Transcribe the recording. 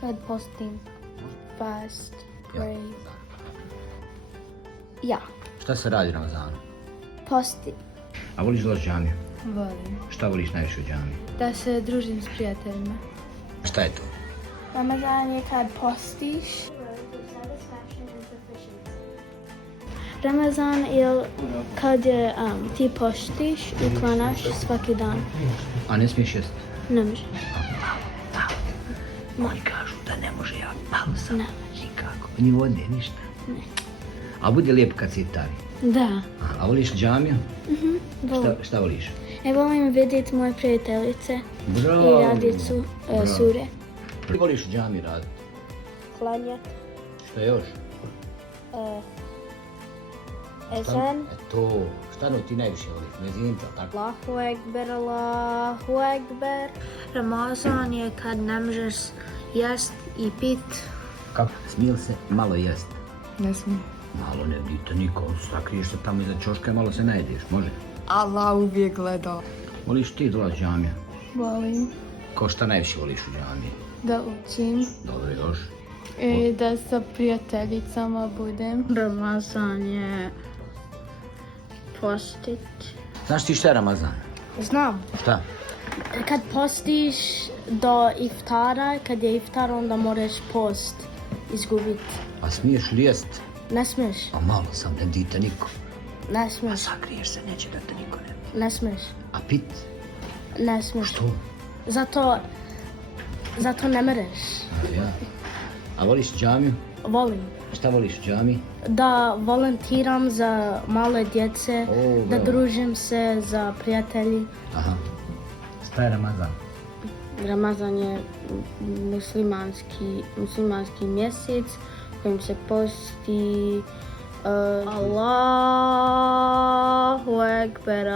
Kad postim. Fast. Pray. Ja. Šta se radi Ramazanu? Posti. A voliš doći u džamiju? Volim. Šta voliš najviše u džamiji? Da se družim s prijateljima. Šta je to? Ramazan je kad postiš. Ramazan je kad ti postiš i klanaš svaki dan. A ne smiješ jest? Ne može. Oni kažu da ne može ja, malo sam. Ne. Nikako. Ni vode, ništa. Ne. A bude lijepo kad si itari. Da. A voliš džamiju? Volim. Šta voliš? Volim vidjeti moje prijateljice Bravo. i raditi sure. Voliš u džamiji raditi? Klanjat. Što još? Ezan. To. Šta ti najviše voliš? Mezinca, tako? Allahu Ekber, Allahu Ekber. Ramazan je kad ne možeš jest i pit. Kako? Smije li se malo jest? Ne smijem. Malo ne dite niko, sakriješ se tamo iza čoška i malo se najedeš, može? Allah uvijek gleda. Voliš ti dolaz džamija? Volim Ko šta najviše voliš u džamiji? da učim Dobro još. i da sa prijateljicama budem. Ramazan je postit. Znaš ti šta je Ramazan? Znam. Šta? Kad postiš do iftara, kad je iftar onda moraš post izgubiti. A smiješ li jest? Ne smiješ, A malo sam, ne dite niko. ne A smiješ, sakriješ se, neće da te niko ne. ne smiješ, A pit? ne smiješ. Što? Zato ne mereš. A ja. A voliš džamiju? Volim. Šta voliš u džamiji? Da volontiram za male djece, da bravo. družim se za prijatelji. Aha. Šta je Ramazan? Ramazan je muslimanski mjesec kojim se posti Allahu Ekber,